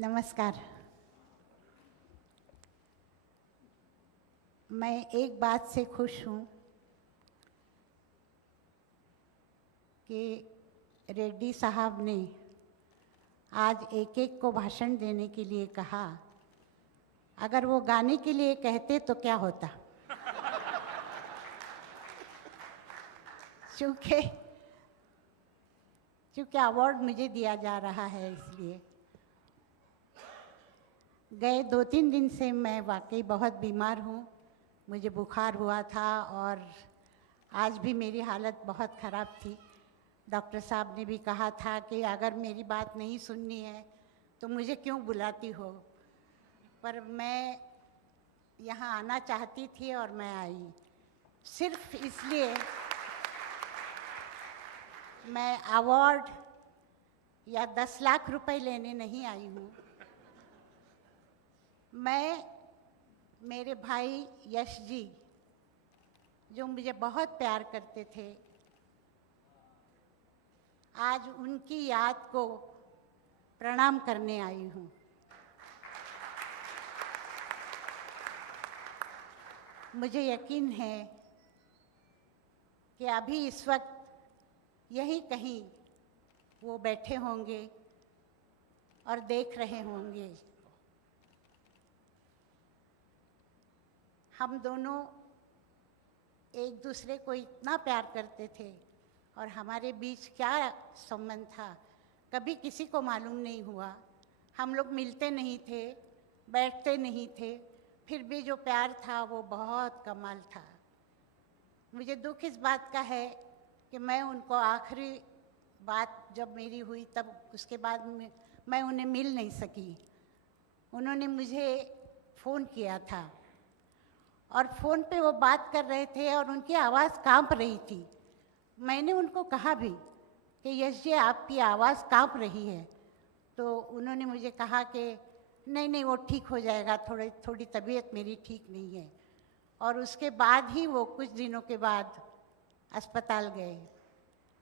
नमस्कार। मैं एक बात से खुश हूँ कि रेड्डी साहब ने आज एक एक को भाषण देने के लिए कहा। अगर वो गाने के लिए कहते तो क्या होता। क्योंकि अवार्ड मुझे दिया जा रहा है, इसलिए गए 2-3 दिन से मैं वाकई बहुत बीमार हूँ। मुझे बुखार हुआ था और आज भी मेरी हालत बहुत ख़राब थी। डॉक्टर साहब ने भी कहा था कि अगर मेरी बात नहीं सुननी है तो मुझे क्यों बुलाती हो, पर मैं यहाँ आना चाहती थी और मैं आई। सिर्फ इसलिए मैं अवार्ड या 10 लाख रुपए लेने नहीं आई हूँ। मैं मेरे भाई यश जी, जो मुझे बहुत प्यार करते थे, आज उनकी याद को प्रणाम करने आई हूँ। मुझे यकीन है कि अभी इस वक्त यहीं कहीं वो बैठे होंगे और देख रहे होंगे। हम दोनों एक दूसरे को इतना प्यार करते थे और हमारे बीच क्या संबंध था कभी किसी को मालूम नहीं हुआ। हम लोग मिलते नहीं थे, बैठते नहीं थे, फिर भी जो प्यार था वो बहुत कमाल था। मुझे दुख इस बात का है कि मैं उनको आखिरी बात जब मेरी हुई तब उसके बाद मैं उन्हें मिल नहीं सकी। उन्होंने मुझे फ़ोन किया था और फ़ोन पे वो बात कर रहे थे और उनकी आवाज़ काँप रही थी। मैंने उनको कहा भी कि यश जी, आपकी आवाज़ काँप रही है, तो उन्होंने मुझे कहा कि नहीं नहीं वो ठीक हो जाएगा, थोड़ी तबीयत मेरी ठीक नहीं है। और उसके बाद ही वो कुछ दिनों के बाद अस्पताल गए।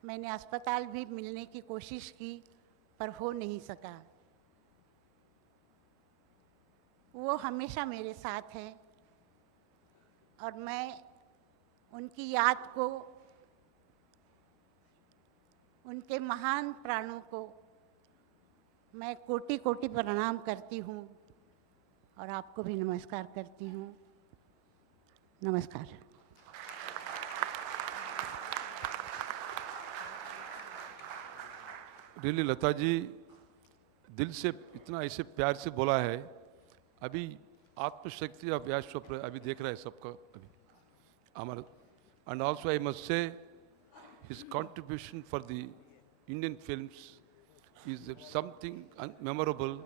मैंने अस्पताल भी मिलने की कोशिश की पर हो नहीं सका। वो हमेशा मेरे साथ हैं और मैं उनकी याद को, उनके महान प्राणों को मैं कोटि कोटि प्रणाम करती हूँ और आपको भी नमस्कार करती हूँ। नमस्कार। रियली लता जी दिल से इतना ऐसे प्यार से बोला है। अभी आत्मशक्ति ऑफ यश चोपड़ा अभी देख रहा है सबका अभी हमारा। And also I must say his contribution for the Indian films is something memorable.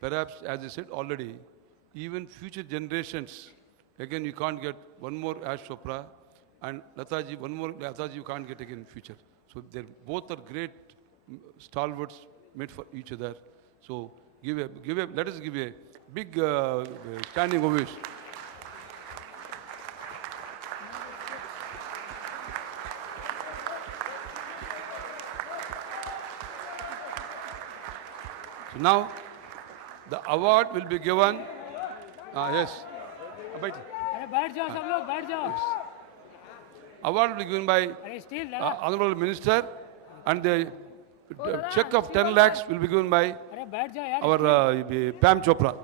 Perhaps, as I said already, even future generations, again you can't get one more Ash Chopra, and Lataji, one more Lataji you can't get again in future. So they both are great stalwarts made for each other. So let us give a big standing ovation. So now the award will be given. Yes. बैठ जाओ सब लोग, बैठ जाओ। Award will be given by Honorable Minister, and the check of 10 lakhs will be given by our Pam Chopra.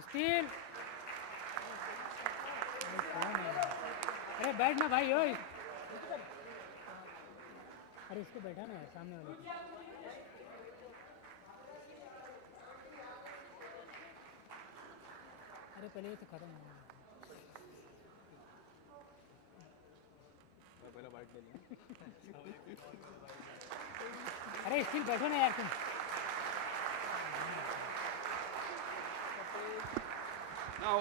Steel. अरे बैठना भाई, ओए। अरे इसको बैठा ना सामने वाले को। अरे पहले ये तो खत्म हो गया। पहले बाइट ले लिया। अरे स्टील बैठो ना यार तुम। Now,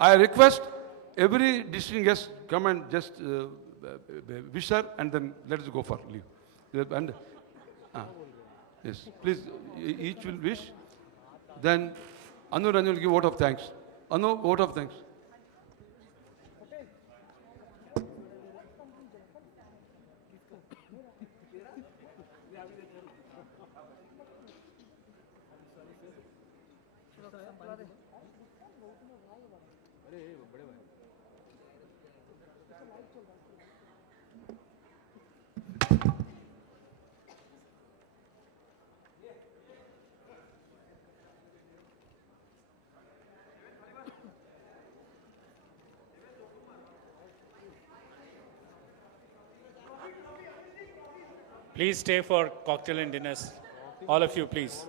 I request every distinguished guest come and just wish her, and then let us go for leave. And yes, please, each will wish. Then Anu Ranjan will give vote of thanks. Anu, vote of thanks. Please stay for cocktail and dinners. All of you, please.